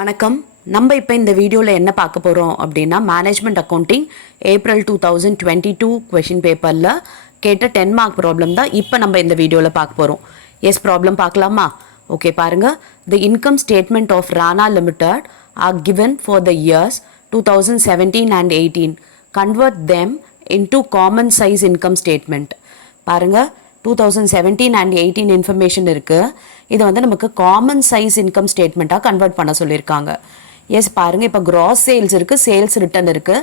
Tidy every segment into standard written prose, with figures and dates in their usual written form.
வணக்கம். நம்ம இப்போ இந்த வீடியோவில் என்ன பார்க்க போகிறோம் அப்படின்னா மேனேஜ்மெண்ட் அக்கௌண்டிங் ஏப்ரல் 2022 கொஷின் பேப்பரில் கேட்ட 10 மார்க் ப்ராப்ளம் தான் இப்போ நம்ம இந்த வீடியோவில் பார்க்க போகிறோம். எஸ், ப்ராப்ளம் பார்க்கலாமா? ஓகே, பாருங்கள். The income statement of Rana limited are given for the years 2017 and 18. Convert them into common size income statement. பாருங்கள், 2017 and 18 இன்ஃபர்மேஷன் இருக்குது. இதை வந்து நமக்கு காமன் சைஸ் இன்கம் ஸ்டேட்மெண்ட்டாக கன்வெர்ட் பண்ண சொல்லியிருக்காங்க. எஸ், பாருங்கள், இப்போ கிராஸ் சேல்ஸ் இருக்குது, சேல்ஸ் ரிட்டர்ன் இருக்குது,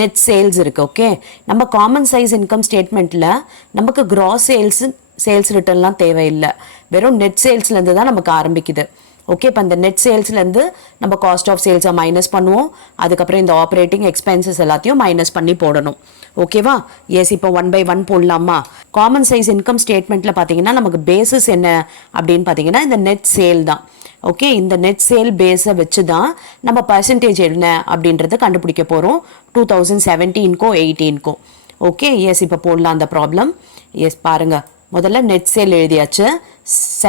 நெட் சேல்ஸ் இருக்குது. ஓகே, நம்ம காமன் சைஸ் இன்கம் ஸ்டேட்மெண்ட்டில் நமக்கு கிராஸ் சேல்ஸ் ரிட்டர்ன்லாம் தேவையில்லை. வெறும் நெட் சேல்ஸ்லேருந்து தான் நமக்கு ஆரம்பிக்குது. ஓகே, இப்போ இந்த நெட் சேல்ஸ்லேருந்து நம்ம காஸ்ட் ஆஃப் சேல்ஸை மைனஸ் பண்ணுவோம். அதுக்கப்புறம் இந்த ஆப்ரேட்டிங் எக்ஸ்பென்சஸ் எல்லாத்தையும் மைனஸ் பண்ணி போடணும். ஓகேவா? எஸ், இப்போ 1 by 1 போடலாமா? காமன் சைஸ் இன்கம் ஸ்டேட்மெண்ட்டில் பார்த்தீங்கன்னா நமக்கு பேசிஸ் என்ன அப்படின்னு பார்த்தீங்கன்னா இந்த நெட் சேல் தான். ஓகே, இந்த நெட் சேல் பேஸை வச்சு தான் நம்ம பர்சன்டேஜ் என்ன அப்படின்றத கண்டுபிடிக்க போகிறோம் 2017க்கும் 18க்கும். ஓகே, எஸ், இப்போ போடலாம் அந்த ப்ராப்ளம். எஸ், பாருங்கள், முதல்ல நெட் சேல் எழுதியாச்சு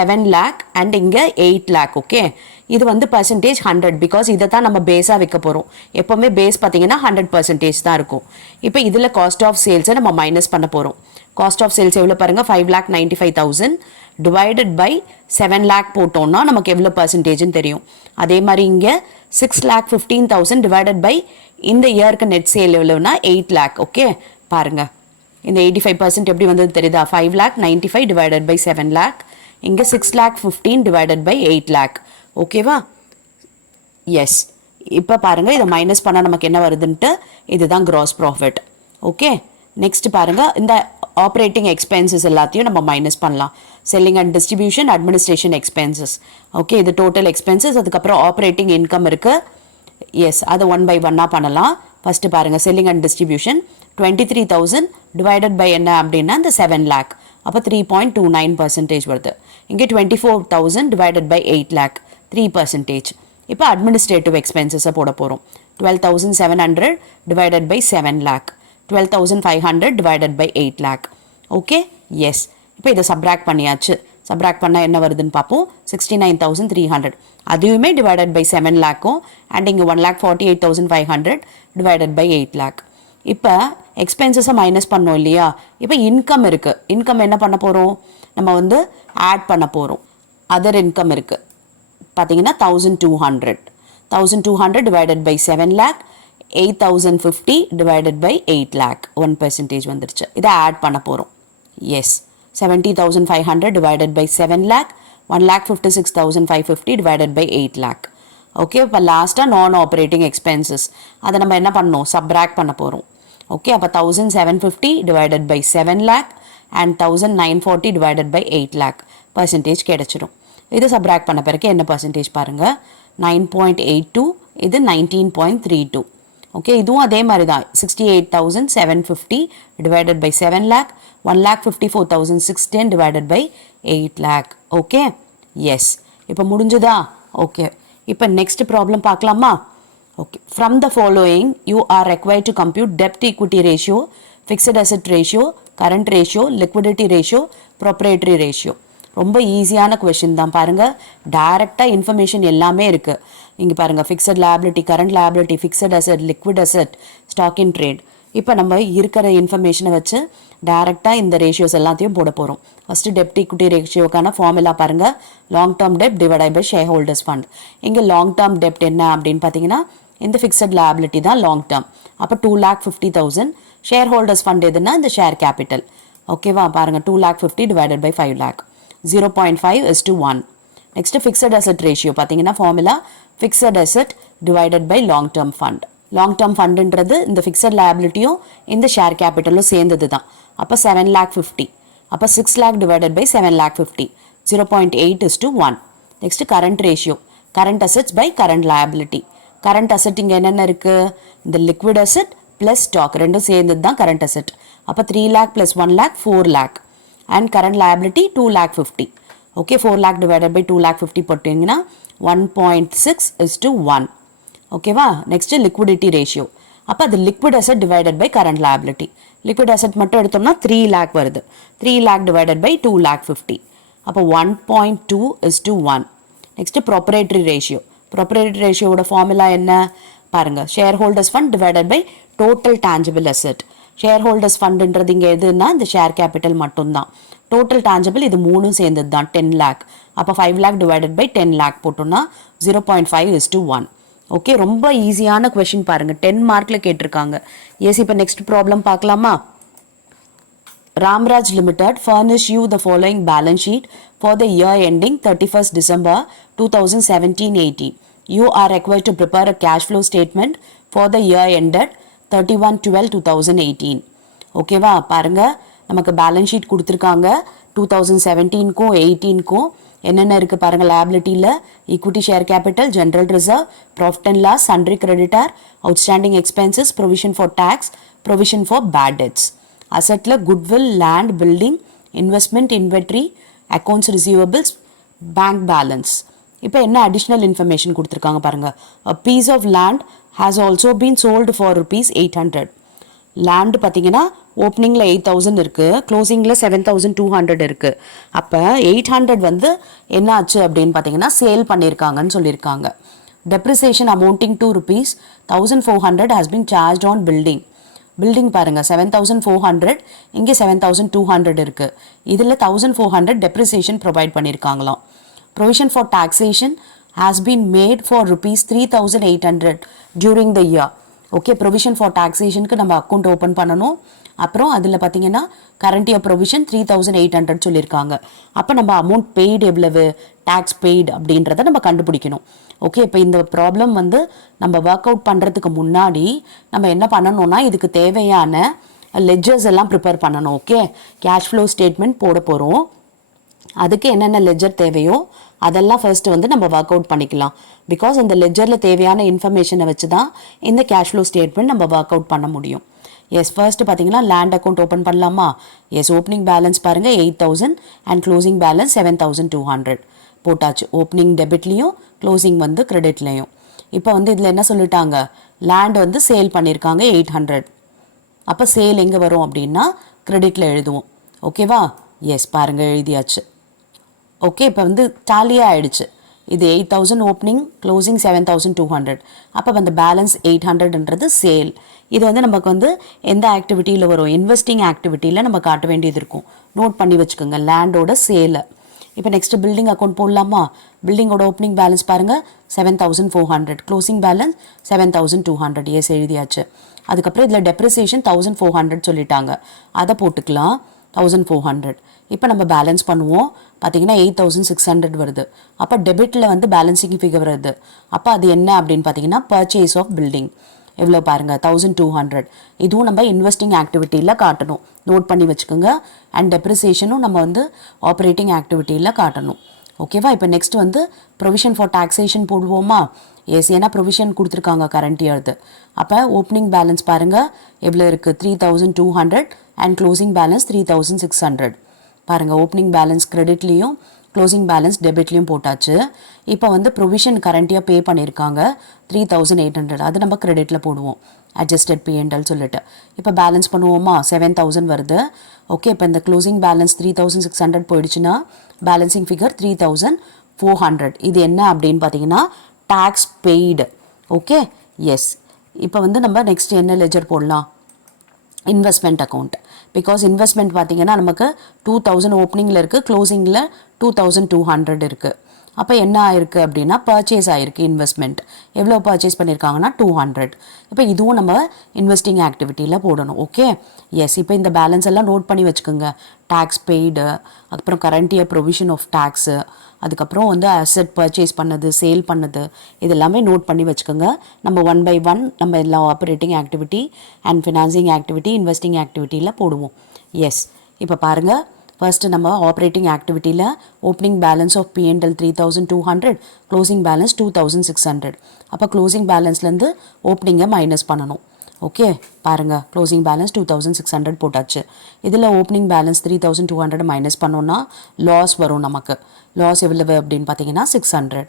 7 lakh அண்ட் இங்கே 8 lakh. ஓகே, இது வந்து பர்சன்டேஜ் 100 பிகாஸ் இதை தான் நம்ம பேஸாக வைக்க போகிறோம். எப்போவுமே பேஸ் பார்த்தீங்கன்னா 100% தான் இருக்கும். இப்போ இதில் காஸ்ட் ஆஃப் சேல்ஸை நம்ம மைனஸ் பண்ண போகிறோம். காஸ்ட் ஆஃப் சேல்ஸ் எவ்வளோ பாருங்கள், 5,95,000 டிவைடட் பை 7 lakh போட்டோம்னா நமக்கு எவ்வளோ பர்சன்டேஜ்னு தெரியும். அதே மாதிரி இங்கே 6,15,000 டிவைடட் பை இந்த இயருக்கு நெட் சேல் எவ்வளோனா 8 lakh. ஓகே, பாருங்கள், இந்த 85% எப்படி வந்தது தெரியுதா? 5,95,000 டிவைடட் பை 7 lakh. இங்கே 6,15,000 டிவைடட் பை 8 lakh. ஓகேவா? எஸ், இப்போ பாருங்கள், இதை மைனஸ் பண்ணால் நமக்கு என்ன வருதுன்ட்டு இதுதான் கிராஸ் ப்ராஃபிட். ஓகே, நெக்ஸ்ட் பாருங்கள், இந்த ஆப்ரேட்டிங் எக்ஸ்பென்சஸ் எல்லாத்தையும் நம்ம மைனஸ் பண்ணலாம். Selling and distribution, administration expenses. Okay, இது டோட்டல் எக்ஸ்பென்சஸ். அதுக்கப்புறம் ஆப்ரேட்டிங் இன்கம் இருக்குது. எஸ், அதை 1 by 1 பண்ணலாம். ஃபஸ்ட்டு பாருங்கள், selling and distribution 23,000 divided by என்ன அப்படின்னா இந்த 7 lakh. அப்போ 3.29% வருது. இங்கே 24,000 டிவைடட் பை 8 lakh, 3%. இப்போ அட்மினிஸ்ட்ரேட்டிவ் எக்ஸ்பென்சஸை போட போகிறோம். 12,700 divided by 7 lakh, 12,500 divided by 8 lakh. Okay, yes, இப்போ இதை சப்ராக்ட் பண்ணியாச்சு. சப்ராக்ட் பண்ணால் என்ன வருதுன்னு பார்ப்போம். 69,300 அதுவுமே டிவைடட் பை 7 lakhம் அண்ட் இங்கே 1,48,500 டிவைடட் பை 8 lakh. இப்போ எக்ஸ்பென்சஸை மைனஸ் பண்ணோம் இல்லையா? இப்போ இன்கம் இருக்குது. இன்கம் என்ன பண்ண போகிறோம்? நம்ம வந்து ஆட் பண்ண போகிறோம். அதர் இன்கம் இருக்குது பார்த்தீங்கன்னா 1,200 divided by 7 lakh, 8,050 divided by 8 lakh, 1% வந்துருச்சு. இதை ஆட் பண்ண போகிறோம். Yes, 70,500 divided by 7 lakh, 1,56,550 divided by 8 lakh. Okay, இப்போ லாஸ்ட்டாக நான் ஆப்ரேட்டிங் எக்ஸ்பென்சஸ் அதை நம்ம என்ன பண்ணணும்? சப்ராக்ட் பண்ண போகிறோம். ஓகே, அப்போ 1,750 divided by 7 lakh and 1,940 divided by 8 lakh percentage கிடைச்சிடும். இது சப்ராக்ட் பண்ண பிறகு என்ன பர்சன்டேஜ் பாருங்கள், 9.82, இது 19.32. ஓகே, இதுவும் அதே மாதிரி தான். 68,750 divided by 7 lakh, 1,54,610 divided by 8 lakh. Okay, yes, இப்போ முடிஞ்சுதா? ஓகே, இப்போ நெக்ஸ்ட் ப்ராப்ளம் பார்க்கலாமா? Okay, from the following you are required to compute டெப்ட் equity ratio, fixed asset ratio, current ratio, liquidity ratio, proprietary ratio. ரொம்ப ஈஸியான question தான். பாருங்கள், டைரெக்டாக இன்ஃபர்மேஷன் எல்லாமே இருக்குது. இங்கே பாருங்கள், fixed liability, current liability, fixed asset, liquid asset, stock in trade. இப்போ நம்ம இருக்கிற இன்ஃபர்மேஷனை வச்சு டைரெக்டாக இந்த ரேஷியோஸ் எல்லாத்தையும் போட போகிறோம். ஃபஸ்ட்டு டெப்ட் ஈக்விட்டி ரேஷியோக்கான ஃபார்முலா பாருங்கள், லாங் டேர்ம் டெப்ட் divide by share holders fund. இங்கே லாங் டேர்ம் டெப்ட் என்ன அப்படின்னு பார்த்தீங்கன்னா இந்த ஃபிக்ஸட் லைபிலிட்டி தான் லாங் டேர்ம். அப்போ 2,50,000. ஷேர் ஹோல்டர்ஸ் ஃபண்ட் எதுனா இந்த ஷேர் கேபிட்டல். ஓகேவா? பாருங்கள், 2,50,000 divided by 5 lakh, 0.5:1. Next fixed asset ratio பார்த்தீங்கன்னா formula fixed asset divided by long term fund. Long term ஃபண்டுன்றது இந்த ஃபிக்ஸட் லைபிலிட்டியும் இந்த ஷேர் கேபிட்டலும் சேர்ந்தது தான். அப்போ 7,50,000. அப்போ 6 lakh divided by 7,50,000, 0.8:1. Next current ratio, current assets by current liability. Current asset இங்கே என்னென்ன இருக்குது? இந்த லிக்விட் அசெட் ப்ளஸ் ஸ்டாக் ரெண்டும் சேர்ந்தது தான் கரண்ட் அசெட். அப்போ 3 lakh plus 1 lakh 4 lakh and current liability 2,50,000. Okay, 4 lakh divided by 2,50,000 போட்டிங்கன்னா 1.6:1. ஓகேவா? Next liquidity ratio. அப்போ அது liquid asset divided by current liability. Liquid asset மட்டும் எடுத்தோம்னா 3 lakh வருது. 3 lakh டிவைடட் பை 2,50,000. அப்போ 1.2:1. Next proprietary ratio. ப்ராப்பர்ட்டி ரேஷியோட ஃபார்முலா என்ன பாருங்க, share holders fund divided by total tangible asset. Share holders ஃபண்டுன்றது இங்கே எதுன்னா இந்த ஷேர் கேபிட்டல் மட்டும்தான். டோட்டல் டேஞ்சபிள் இது மூணும் சேர்ந்தது தான் 10 lakh. அப்போ 5 lakh டிவைடட் பை 10 lakh போட்டோம்னா 0.5:1. ஓகே, ரொம்ப ஈஸியான கொஷின் பாருங்க, 10 மார்க்கில் கேட்டிருக்காங்க. எஸ், இப்போ நெக்ஸ்ட் ப்ராப்ளம் பார்க்கலாமா? Ramraj Limited furnish you the following balance sheet for the year ending 31st December 2017-18. You are required to prepare a cash flow statement for the year ended 31/12/2018. ஓகேவா, பாருங்க நமக்கு balance sheet கொடுத்துருக்காங்க. 2017க்கும் 18க்கும் என்னென்ன இருக்குது பாருங்க. லைபிலிட்டியில் equity share capital, general reserve, profit and loss, sundry creditor, outstanding expenses, provision for tax, provision for bad debts. அசெட்டில் goodwill, land, building, investment, inventory, accounts receivables, bank balance. இப்போ என்ன அடிஷ்னல் இன்ஃபர்மேஷன் கொடுத்துருக்காங்க பாருங்கள். A piece of land has also been sold for ₹800. Land பார்த்தீங்கன்னா ஓப்பனிங்கில் 8,000 இருக்குது, க்ளோசிங்கில் 7,200 இருக்குது. அப்போ 800 வந்து என்ன ஆச்சு அப்படின்னு பார்த்தீங்கன்னா சேல் பண்ணியிருக்காங்கன்னு சொல்லியிருக்காங்க. Depreciation amounting to ₹1,400 has been charged on building. Building பாருங்கள் 7,400, இங்கே 7,200 இருக்குது. இதில் 1,400 depreciation provide பண்ணியிருக்காங்களாம். Provision for taxation has been made for ₹3,800 during the year. Okay, provision for டாக்ஸேஷனுக்கு நம்ம அக்கௌண்ட் ஓப்பன் பண்ணணும். அப்புறம் அதில் பார்த்தீங்கன்னா கரண்ட் இயர் ப்ரொவிஷன் 3,800 சொல்லியிருக்காங்க. அப்போ நம்ம அமௌண்ட் பெய்டு எவ்வளவு, டேக்ஸ் பெய்டு அப்படின்றத நம்ம கண்டுபிடிக்கணும். ஓகே, இப்போ இந்த ப்ராப்ளம் வந்து நம்ம ஒர்க் அவுட் பண்ணுறதுக்கு முன்னாடி நம்ம என்ன பண்ணணும்னா இதுக்கு தேவையான லெட்ஜர்ஸ் எல்லாம் ப்ரிப்பேர் பண்ணணும். ஓகே, கேஷ் ஃப்ளோ ஸ்டேட்மெண்ட் போட போகிறோம். அதுக்கு என்னென்ன லெட்ஜர் தேவையோ அதெல்லாம் ஃபர்ஸ்ட் வந்து நம்ம ஒர்க் அவுட் பண்ணிக்கலாம். பிகாஸ் இந்த லெட்ஜரில் தேவையான இன்ஃபர்மேஷனை வச்சு தான் இந்த கேஷ் ஃப்ளோ ஸ்டேட்மெண்ட் நம்ம ஒர்க் அவுட் பண்ண முடியும். எஸ், ஃபர்ஸ்ட் பார்த்தீங்கன்னா லேண்ட் அக்கௌண்ட் ஓப்பன் பண்ணலாமா? எஸ், ஓப்பனிங் பேலன்ஸ் பாருங்கள் 8,000 அண்ட் க்ளோசிங் பேலன்ஸ் 7,200 போட்டாச்சு. ஓப்பனிங் டெபிட்லேயும் க்ளோசிங் வந்து கிரெடிட்லேயும். இப்போ வந்து இதில் என்ன சொல்லிட்டாங்க, லேண்ட் வந்து சேல் பண்ணியிருக்காங்க 800. அப்போ சேல் எங்கே வரும் அப்படின்னா கிரெடிட்டில் எழுதுவோம். ஓகேவா? எஸ், பாருங்கள் எழுதியாச்சு. ஓகே, இப்போ வந்து டாலியாக ஆயிடுச்சு. இது 8,000 ஓப்பனிங், க்ளோசிங் 7,200. அப்போ வந்து பேலன்ஸ் 800ன்றது சேல். இது வந்து நமக்கு வந்து எந்த ஆக்டிவிட்டியில் வரும், இன்வெஸ்டிங் ஆக்டிவிட்டியில் நம்ம காட்ட வேண்டியது இருக்கும். நோட் பண்ணி வச்சுக்கோங்க லேண்டோட சேலை. இப்போ நெக்ஸ்ட் பில்டிங் அக்கௌண்ட் போடலாமா? பில்டிங்கோட ஓப்பனிங் பேலன்ஸ் பாருங்கள் 7,400, க்ளோசிங் பேலன்ஸ் 7,200. எஸ், எழுதியாச்சு. அதுக்கப்புறம் இதில் டெப்ரிசியேஷன் 1,400 சொல்லிட்டாங்க, அதை போட்டுக்கலாம் 1,400. இப்போ நம்ம பேலன்ஸ் பண்ணுவோம். பார்த்தீங்கன்னா 8,600 வருது. அப்போ டெபிட்டில் வந்து பேலன்சிங் ஃபிகர் வருது. அப்போ அது என்ன அப்படின்னு பார்த்தீங்கன்னா பர்ச்சேஸ் ஆஃப் பில்டிங் எவ்வளோ பாருங்கள் 1,200. இதுவும் நம்ம இன்வெஸ்டிங் ஆக்டிவிட்டியில் காட்டணும், நோட் பண்ணி வச்சுக்கோங்க. அண்ட் டெப்ரிசியேஷனும் நம்ம வந்து ஆப்ரேட்டிங் ஆக்டிவிட்டியில் காட்டணும். ஓகேவா? இப்போ நெக்ஸ்ட் வந்து ப்ரொவிஷன் ஃபார் டாக்ஸேஷன் போடுவோமா? எஸ், ஏன்னா ப்ரொவிஷன் கொடுத்துருக்காங்க கரண்ட் இயர்து. அப்போ ஓப்பனிங் பேலன்ஸ் பாருங்கள் எவ்வளோ இருக்குது 3,200 அண்ட் க்ளோசிங் பேலன்ஸ் 3,600. பாருங்கள் ஓப்பனிங் பேலன்ஸ் கிரெடிட்லேயும் க்ளோசிங் பேலன்ஸ் டெபிட்லேயும் போட்டாச்சு. இப்போ வந்து ப்ரொவிஷன் கரண்ட்டியாக பே பண்ணியிருக்காங்க 3,800, அது நம்ம கிரெடிட்டில் போடுவோம் அட்ஜஸ்டட் P&L சொல்லிட்டு. இப்போ பேலன்ஸ் பண்ணுவோமா? 7,000 வருது. ஓகே, இப்போ இந்த க்ளோசிங் பேலன்ஸ் 3,600 போயிடுச்சுன்னா பேலன்சிங் ஃபிகர் 3,400. இது என்ன அப்படின்னு பார்த்தீங்கன்னா டேக்ஸ் பெய்டு. Okay, yes. இப்போ வந்து நம்ம நெக்ஸ்ட் என்ன லெஜர் போடலாம்? Investment account. பிகாஸ் இன்வெஸ்ட்மெண்ட் பார்த்தீங்கன்னா நமக்கு 2,000 ஓப்பனிங்கில் இருக்குது, க்ளோசிங்கில் 2,200 இருக்குது. அப்போ என்ன ஆயிருக்கு அப்படின்னா பர்ச்சேஸ் ஆயிருக்கு இன்வெஸ்ட்மெண்ட். எவ்வளோ பர்ச்சேஸ் பண்ணியிருக்காங்கன்னா 200. இப்போ இதுவும் நம்ம இன்வெஸ்டிங் ஆக்டிவிட்டியில் போடணும். Okay, yes. இப்போ இந்த பேலன்ஸ் எல்லாம் நோட் பண்ணி வச்சுக்கோங்க. டேக்ஸ் பெய்டு, அதுக்கப்புறம் current year provision of tax, அதுக்கப்புறம் வந்து அசெட் பர்ச்சேஸ் பண்ணது, சேல் பண்ணது, இது எல்லாமே நோட் பண்ணி வச்சுக்கோங்க. நம்ம 1 by 1 நம்ம எல்லாம் operating activity and financing activity, investing ஆக்டிவிட்டியில் போடுவோம். எஸ், இப்போ பாருங்கள் ஃபர்ஸ்ட்டு நம்ம ஆப்ரேட்டிங் ஆக்டிவிட்டியில் opening balance of P&L 3,200, closing balance 2,600. அப்போ க்ளோசிங் பேலன்ஸ்லேருந்து ஓப்பனிங்கை மைனஸ் பண்ணணும். ஓகே, பாருங்கள் க்ளோசிங் பேலன்ஸ் 2,600 போட்டாச்சு. இதில் ஓப்பனிங் பேலன்ஸ் 3,200 மைனஸ் பண்ணோன்னா லாஸ் வரும் நமக்கு. லாஸ் எவ்வளவு அப்படின்னு பார்த்தீங்கன்னா 600.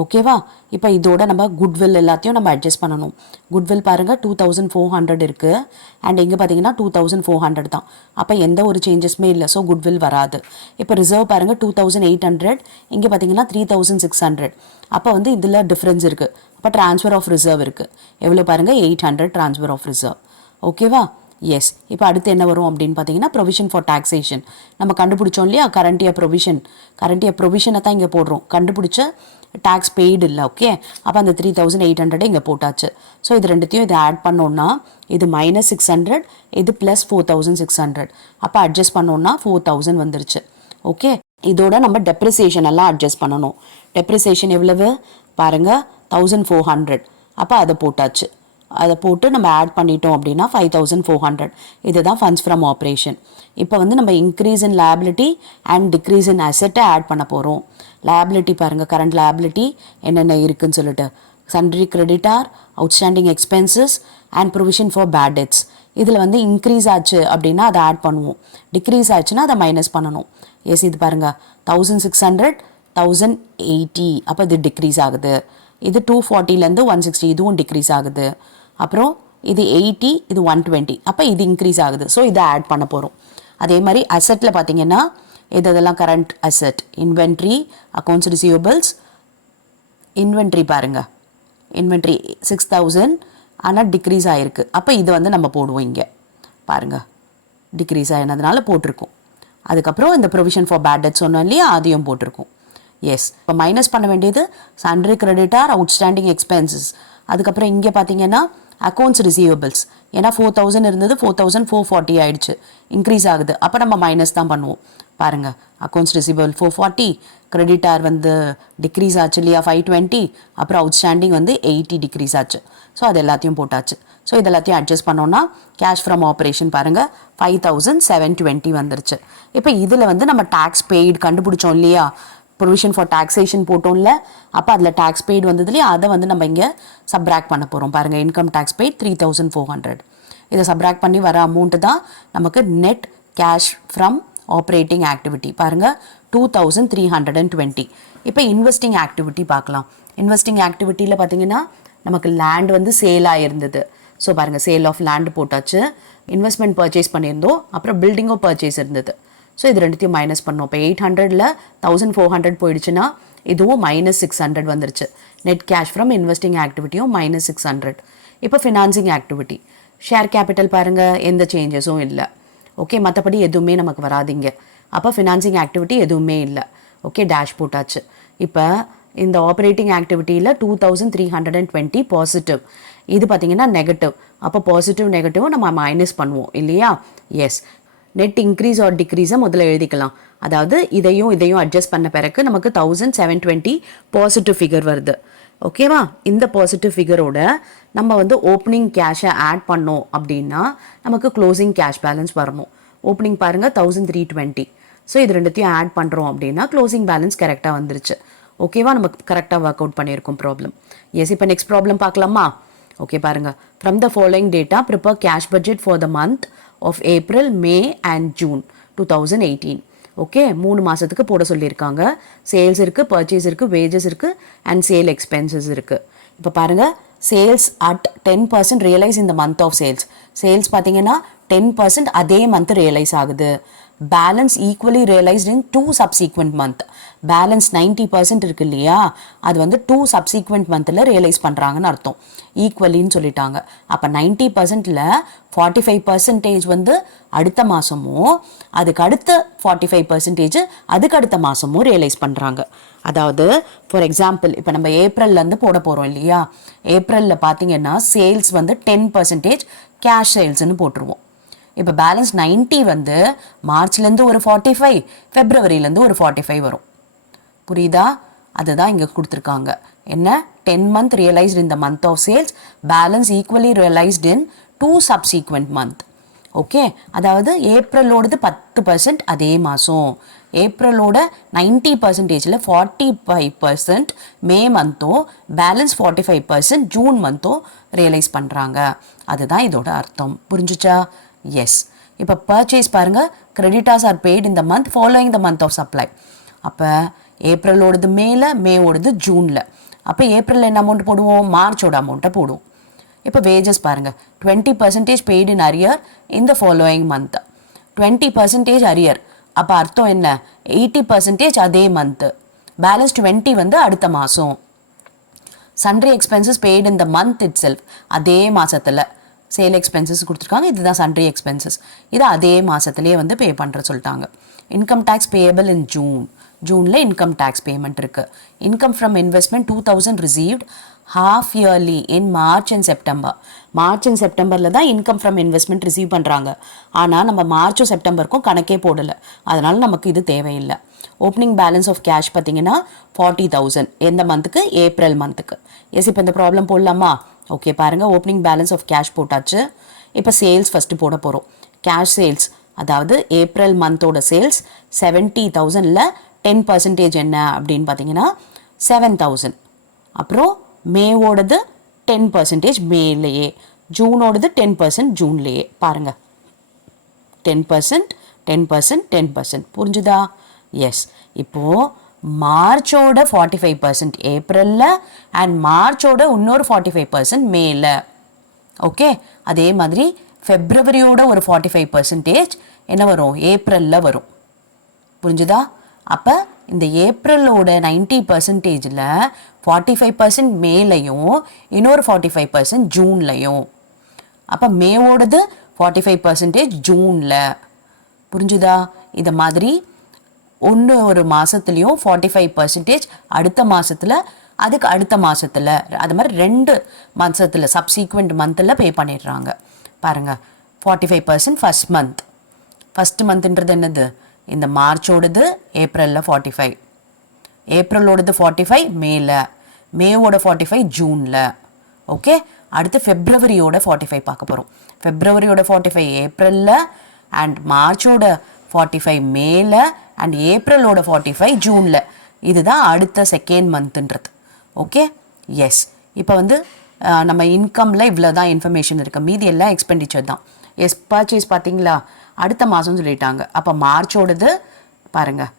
ஓகேவா? இப்போ இதோட நம்ம குட்வில் எல்லாத்தையும் நம்ம அட்ஜஸ்ட் பண்ணணும். குட்வில் பாருங்கள் 2400 இருக்குது அண்ட் இங்கே பார்த்தீங்கன்னா 2400 தான். அப்போ எந்த ஒரு சேஞ்சஸுமே இல்லை, ஸோ குட்வில் வராது. இப்போ ரிசர்வ் பாருங்கள் 2800, இங்கே பார்த்தீங்கன்னா 3600. அப்போ வந்து இதில் டிஃப்ரென்ஸ் இருக்குது. அப்போ ட்ரான்ஸ்ஃபர் ஆஃப் ரிசர்வ் இருக்குது. எவ்வளோ பாருங்கள் 800 ட்ரான்ஸ்ஃபர் ஆஃப் ரிசர்வ். ஓகேவா? எஸ். இப்போ அடுத்து என்ன வரும் அப்படின்னு பார்த்தீங்கன்னா ப்ரொவிஷன் ஃபார் டாக்ஸேஷன். நம்ம கண்டுபிடிச்சோம் இல்லையா கரண்ட் இயர் ப்ரொவிஷனை தான் இங்கே போடுறோம். கண்டுபிடிச்ச டேக்ஸ் பெய்டு இல்லை. ஓகே, அப்போ அந்த 3800 இங்கே போட்டாச்சு. ஸோ இது ரெண்டுத்தையும் இதை ஆட் பண்ணோன்னா இது -600, இது +4600. அப்போ அட்ஜஸ்ட் பண்ணோன்னா 4000 வந்துருச்சு. ஓகே, இதோட நம்ம டெப்ரிசியேஷன் எல்லாம் அட்ஜஸ்ட் பண்ணணும். டெப்ரிசியேஷன் எவ்வளவு பாருங்கள் 1400. அப்போ அதை போட்டாச்சு. அதை போட்டு நம்ம ஆட் பண்ணிட்டோம் அப்படின்னா 5400. இதுதான் ஃபண்ட்ஸ் ஃப்ரம் ஆப்ரேஷன். இப்போ வந்து நம்ம increase in liability and decrease in அசெட்டை ஆட் பண்ண போகிறோம். லைபிலிட்டி பாருங்கள், கரண்ட் லைபிலிட்டி என்னென்ன இருக்குன்னு சொல்லிட்டு sundry creditor, outstanding expenses and provision for bad debts. இதில் வந்து இன்க்ரீஸ் ஆச்சு அப்படின்னா அதை ஆட் பண்ணுவோம், டிக்ரீஸ் ஆச்சுன்னா அதை மைனஸ் பண்ணணும். எஸ், இது பாருங்கள் 1600, 1080. அப்போ இது டிக்ரீஸ் ஆகுது. இது 240லேருந்து 160, இதுவும் டிக்ரீஸ் ஆகுது. அப்புறம் இது 80, இது 120. அப்போ இது இன்க்ரீஸ் ஆகுது. ஸோ இதை ஆட் பண்ண போகிறோம். அதே மாதிரி அசெட்டில் பார்த்தீங்கன்னா இதெல்லாம் current asset, inventory, accounts receivables. Inventory பாருங்கள், இன்வென்ட்ரி 6000 ஆனால் டிக்ரீஸ் ஆகிருக்கு. அப்போ இது வந்து நம்ம போடுவோம். இங்கே பாருங்கள் டிக்ரீஸ் ஆகினதுனால போட்டிருக்கோம். அதுக்கப்புறம் இந்த ப்ரொவிஷன் ஃபார் பேட் டெட் சொன்னோம் இல்லையா, அதையும் போட்டிருக்கோம். எஸ், இப்போ மைனஸ் பண்ண வேண்டியது சன்ட்ரி கிரெடிட்டார், அவுட்ஸ்டாண்டிங் எக்ஸ்பென்சஸ். அதுக்கப்புறம் இங்கே பார்த்தீங்கன்னா அக்கௌண்ட்ஸ் ரிசீவபிள்ஸ். ஏன்னா 4000 இருந்தது 4440 ஆயிடுச்சு, இன்க்ரீஸ் ஆகுது. அப்போ நம்ம மைனஸ் தான் பண்ணுவோம். பாருங்கள், அக்கௌண்ட்ஸ் ரிசீவபிள் 440, கிரெடிட்டார் வந்து டிக்ரீஸ் ஆச்சு இல்லையா 520, அப்புறம் அவுட்ஸ்டாண்டிங் வந்து 80 டிக்ரீஸ் ஆச்சு. ஸோ அது எல்லாத்தையும் போட்டாச்சு. ஸோ இது எல்லாத்தையும் அட்ஜஸ்ட் பண்ணோன்னா கேஷ் ஃப்ரம் ஆப்ரேஷன் பாருங்கள் 5720 வந்துருச்சு. இப்போ இதில் வந்து நம்ம டேக்ஸ் பெய்டு கண்டுபிடிச்சோம் இல்லையா, ப்ரொவிஷன் ஃபார் டாக்ஸேஷன் போட்டோம்ல, அப்போ அதில் டேக்ஸ் பெய்டு வந்தது இல்லையா, அதை வந்து நம்ம இங்கே சப்ராக்ட் பண்ண போகிறோம். பாருங்கள், இன்கம் டேக்ஸ் பெய்ட் 3400. இதை சப்ராக்ட் பண்ணி வர அமௌண்ட்டு தான் நமக்கு net cash from operating activity. பாருங்கள் 2320. இப்போ இன்வெஸ்டிங் ஆக்டிவிட்டி பார்க்கலாம். இன்வெஸ்டிங் ஆக்டிவிட்டியில் பார்த்தீங்கன்னா நமக்கு லேண்ட் வந்து சேல் ஆகிருந்தது. ஸோ பாருங்கள், சேல் ஆஃப் லேண்டு போட்டாச்சு. இன்வெஸ்ட்மெண்ட் பர்ச்சேஸ் பண்ணியிருந்தோம், அப்புறம் பில்டிங்கும் பர்ச்சேஸ் இருந்தது. ஸோ இது ரெண்டுத்தையும் மைனஸ் பண்ணோம். இப்போ 800ல் 1400 போயிடுச்சுன்னா இதுவும் -600 வந்துருச்சு. நெட் கேஷ் ஃப்ரம் இன்வெஸ்டிங் ஆக்டிவிட்டியும் -600. இப்போ ஃபினான்சிங் ஆக்டிவிட்டி, ஷேர் கேபிட்டல் பாருங்கள் எந்த சேஞ்சஸும் இல்லை. ஓகே, மற்றபடி எதுவுமே நமக்கு வராதிங்க. அப்போ ஃபினான்சிங் ஆக்டிவிட்டி எதுவுமே இல்லை. ஓகே, டேஷ் போட்டாச்சு. இப்போ இந்த ஆப்ரேட்டிங் ஆக்டிவிட்டியில் 2320 பாசிட்டிவ், இது பார்த்தீங்கன்னா நெகட்டிவ். அப்போ பாசிட்டிவ் நெகட்டிவும் நம்ம மைனஸ் பண்ணுவோம் இல்லையா. எஸ், நெட் இன்க்ரீஸ் ஆர் டிக்ரீஸை முதல்ல எழுதிக்கலாம். அதாவது இதையும் அட்ஜஸ்ட் பண்ண பிறகு நமக்கு 1720 பாசிட்டிவ் ஃபிகர் வருது. ஓகேவா? இந்த பாசிட்டிவ் ஃபிகரோட நம்ம வந்து ஓப்பனிங் கேஷை ஆட் பண்ணோம் அப்படின்னா நமக்கு க்ளோசிங் கேஷ் பேலன்ஸ் வரணும். ஓப்பனிங் பாருங்கள் 1320. ஸோ இது ரெண்டுத்தையும் ஆட் பண்ணுறோம் அப்படின்னா க்ளோசிங் பேலன்ஸ் கரெக்டாக வந்துருச்சு. ஓகேவா? நமக்கு கரெக்டாக ஒர்க் அவுட் பண்ணியிருக்கோம் ப்ராப்ளம். எஸ், இப்போ நெக்ஸ்ட் ப்ராப்ளம் பார்க்கலாமா? ஓகே பாருங்கள், from the following data prepare cash budget for the month of April, May and June 2018. Okay, 3 மாதத்துக்கு போட சொல்லியிருக்காங்க. சேல்ஸ் இருக்குது, பர்ச்சேஸ் இருக்குது, வேஜஸ் இருக்குது அண்ட் சேல் எக்ஸ்பென்சஸ் இருக்குது. இப்போ பாருங்கள், சேல்ஸ் அட் 10% ரியலைஸ் இந்த மந்த் ஆஃப் சேல்ஸ். சேல்ஸ் பார்த்தீங்கன்னா 10% அதே மந்த் ரியலைஸ் ஆகுது. Balance equally realised in 2 subsequent month. Balance 90% இருக்கு இல்லையா, அது வந்து 2 சப்சீக்வெண்ட் மந்தில் ரியலைஸ் பண்ணுறாங்கன்னு அர்த்தம். ஈக்குவலின்னு சொல்லிட்டாங்க. அப்போ 90%ல் 45% வந்து அடுத்த மாதமும், அதுக்கு அடுத்த 45% அதுக்கு அடுத்த மாதமும் ரியலைஸ் பண்ணுறாங்க. அதாவது ஃபார் எக்ஸாம்பிள் இப்போ நம்ம ஏப்ரல்லேருந்து போட போகிறோம் இல்லையா, ஏப்ரலில் பார்த்தீங்கன்னா சேல்ஸ் வந்து 10% கேஷ் சேல்ஸ்ன்னு போட்டுருவோம். இப்போ பேலன்ஸ் 90 வந்து மார்ச்லேருந்து ஒரு 45, ஃபெப்ரவரியிலேருந்து ஒரு 45 வரும். புரியுதா? அதுதான் இங்கே கொடுத்துருக்காங்க. என்ன, 10 month realized in the month of sales, balance equally realized in 2 subsequent month. Okay, அதாவது ஏப்ரலோடது 10% அதே மாதம், ஏப்ரலோட 90%ல் 45% மே மந்தோ, பேலன்ஸ் 45% ஜூன் மந்தோ ரியலைஸ் பண்ணுறாங்க. அதுதான் இதோட அர்த்தம். புரிஞ்சுச்சா? எஸ். இப்போ பர்ச்சேஸ் பாருங்கள், creditors are paid in the month following the month of supply. அப்போ ஏப்ரலோடது மேலே, மேவோடது ஜூனில். அப்போ ஏப்ரலில் என்ன அமௌண்ட் போடுவோம், மார்ச்சோட அமௌண்ட்டை போடுவோம். இப்போ வேஜஸ் பாருங்கள், 20% பெய்டு இன் அரியர் இந்த ஃபாலோயிங் மந்த், 20% அரியர். அப்போ அர்த்தம் என்ன, 80% அதே மந்த்து, பேலன்ஸ் 20 வந்து அடுத்த மாதம். Sundry expenses paid in the month it self, அதே மாதத்தில் சேல் எக்ஸ்பென்சஸ் கொடுத்துருக்காங்க, இதுதான் சன்ட்ரி எக்ஸ்பென்சஸ், இது அதே மாதத்துலேயே வந்து பே பண்ணுற சொல்லிட்டாங்க. Income tax payable in June, ஜூனில் இன்கம் டேக்ஸ் பேமெண்ட் இருக்குது. Income from investment 2000 received half yearly in March and September. March and செப்டம்பரில் தான் இன்கம் ஃப்ரம் இன்வெஸ்ட்மெண்ட் ரிசீவ் பண்ணுறாங்க. ஆனால் நம்ம மார்ச்சும் செப்டம்பருக்கும் கணக்கே போடலை, அதனால் நமக்கு இது தேவையில்லை. ஓப்பனிங் பேலன்ஸ் ஆஃப் கேஷ் பார்த்தீங்கன்னா 40,000 எந்த மந்த்துக்கு, ஏப்ரல் மந்த்துக்கு. எஸ், இப்போ இந்த ப்ராப்ளம் போடலாமா? ஓகே பாருங்கள், ஓப்பனிங் பேலன்ஸ் ஆஃப் கேஷ் போட்டாச்சு. இப்போ சேல்ஸ் ஃபஸ்ட்டு போட போகிறோம். கேஷ் சேல்ஸ், அதாவது ஏப்ரல் மந்தோட சேல்ஸ் 70,000ல் 10% என்ன அப்படின்னு பார்த்தீங்கன்னா 7,000. அப்புறம் மேவோடது 10% மேலேயே, ஜூனோடது 10% ஜூன்லேயே. பாருங்கள், 10%, 10%, 10%. புரிஞ்சுதா? எஸ். இப்போது மார்ச்சோட 45% ஏப்ரலில் அண்ட் மார்ச்சோட இன்னொரு 45% மேல. ஓகே, அதே மாதிரி ஃபெப்ரவரியோட ஒரு 45% என்ன வரும், ஏப்ரலில் வரும். புரிஞ்சுதா? அப்போ இந்த ஏப்ரலோட 90%ல் 45% மேலையும் இன்னொரு 45% ஜூன்லையும். அப்போ மேவோடது 45% ஜூனில். புரிஞ்சுதா? இதை மாதிரி ஒரு மாதத்துலேயும் 45% அடுத்த மாதத்தில், அதுக்கு அடுத்த மாதத்தில், அது மாதிரி 2 மாதத்தில் சப்சீக்வெண்ட் மந்தில் பே பண்ணிடுறாங்க. பாருங்கள், 45% ஃபஸ்ட் மந்த்ன்றது என்னது, இந்த மார்ச்சோடது ஏப்ரலில் 45, ஏப்ரலோடது 45 மேலே, மேவோட 45 ஜூனில். ஓகே, அடுத்து ஃபெப்ரவரியோட 45 பார்க்க போகிறோம். ஃபெப்ரவரியோட 45 ஏப்ரலில் அண்ட் மார்ச்சோட 45 மேலே அண்ட் ஏப்ரலோட 45 ஜூனில். இதுதான் அடுத்த செகண்ட் மந்த்துன்றது. Okay, yes. இப்போ வந்து நம்ம இன்கமில் இவ்வளோ தான் இன்ஃபர்மேஷன் இருக்குது, மீதி எல்லாம் எக்ஸ்பெண்டிச்சர் தான். எஸ், பர்ச்சேஸ் பார்த்தீங்களா, அடுத்த மாதம் சொல்லிட்டாங்க. அப்போ மார்ச்சோடது பாருங்கள்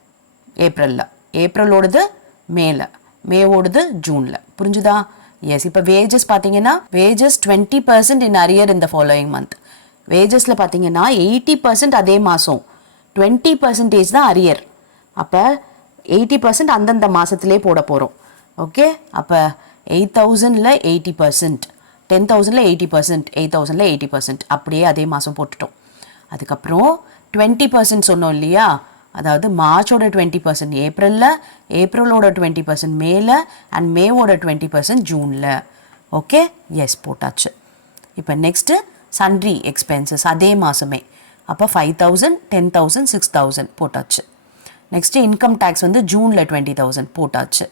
ஏப்ரலில், ஏப்ரலோடது மேலே, மேவோடது ஜூனில். புரிஞ்சுதா? எஸ். இப்போ வேஜஸ் பார்த்தீங்கன்னா, வேஜஸ் 20% இன் அரியர் இந்த ஃபாலோயிங் மந்த். வேஜஸில் பார்த்தீங்கன்னா 80% அதே மாதம், 20% தான் அரியர். அப்போ 80% அந்தந்த மாதத்துலேயே போட போகிறோம். ஓகே, அப்போ 8,000ல் 80%, 10,000ல் 80%, 8,000ல் 80%, அப்படியே அதே மாதம் போட்டுட்டோம். அதுக்கப்புறம் 20% சொன்னோம் இல்லையா, அதாவது மார்ச்சோட 20% ஏப்ரலில், ஏப்ரலோட 20% மேலே அண்ட் மேவோட 20% ஜூனில். ஓகே, எஸ், போட்டாச்சு. இப்போ நெக்ஸ்ட்டு சன்ட்ரி எக்ஸ்பென்சஸ் அதே மாதமே. அப்போ 5,000, 10,000, 6,000 போட்டாச்சு. நெக்ஸ்ட்டு இன்கம் டேக்ஸ் வந்து ஜூனில் 20,000 போட்டாச்சு.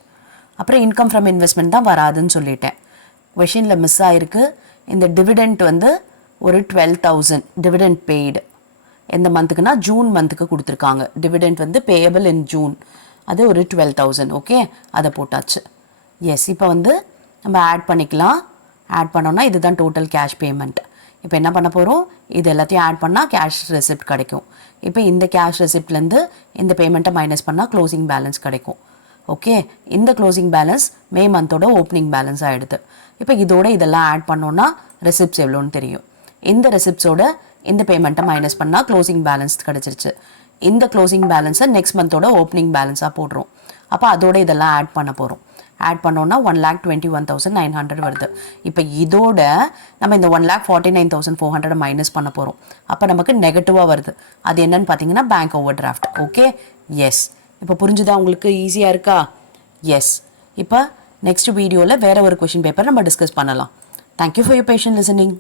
அப்புறம் இன்கம் ஃப்ரம் இன்வெஸ்ட்மெண்ட் தான் வராதுன்னு சொல்லிட்டேன். கொஷினில் மிஸ் ஆகிருக்கு. இந்த டிவிடெண்ட் வந்து ஒரு 12,000 டிவிடெண்ட் பெய்டு எந்த மந்த்துக்குன்னா ஜூன் மந்த்துக்கு கொடுத்துருக்காங்க. டிவிடெண்ட் வந்து பேயபிள் இன் ஜூன், அது ஒரு 12,000. ஓகே, அதை போட்டாச்சு. எஸ், இப்போ வந்து நம்ம ஆட் பண்ணிக்கலாம். ஆட் பண்ணோன்னா இதுதான் டோட்டல் கேஷ் பேமெண்ட். இப்போ என்ன பண்ண போகிறோம், இது எல்லாத்தையும் ஆட் பண்ணால் கேஷ் ரெசிப்ட் கிடைக்கும். இப்போ இந்த கேஷ் ரெசிப்ட்லேருந்து இந்த பேமெண்ட்டை மைனஸ் பண்ணால் க்ளோசிங் பேலன்ஸ் கிடைக்கும். ஓகே, இந்த க்ளோசிங் பேலன்ஸ் மே மந்தோட ஓப்பனிங் பேலன்ஸ் ஆகிடுது. இப்போ இதோட இதெல்லாம் ஆட் பண்ணோன்னா ரெசிப்ட்ஸ் எவ்வளோன்னு தெரியும். இந்த ரெசிப்ட்ஸோட இந்த பேமெண்ட்டை மைனஸ் பண்ணால் க்ளோசிங் பேலன்ஸ் கிடச்சிருச்சு. இந்த க்ளோசிங் பேலன்ஸை நெக்ஸ்ட் மந்தோட ஓப்பனிங் பேலன்ஸாக போடுறோம். அப்போ அதோட இதெல்லாம் ஆட் பண்ண போகிறோம். ஆட் பண்ணோன்னா 1,21,900 வருது. இப்போ இதோட நம்ம இந்த 1,49,400 மைனஸ் பண்ண போகிறோம். அப்போ நமக்கு நெகட்டிவாக வருது. அது என்னன்னு பார்த்தீங்கன்னா bank overdraft. Okay, yes. இப்போ புரிஞ்சுதா உங்களுக்கு? ஈஸியாக இருக்கா? எஸ். இப்போ நெக்ஸ்ட் வீடியோவில் வேறு ஒரு கொஷின் பேப்பர் நம்ம டிஸ்கஸ் பண்ணலாம். Thank you for your patient listening.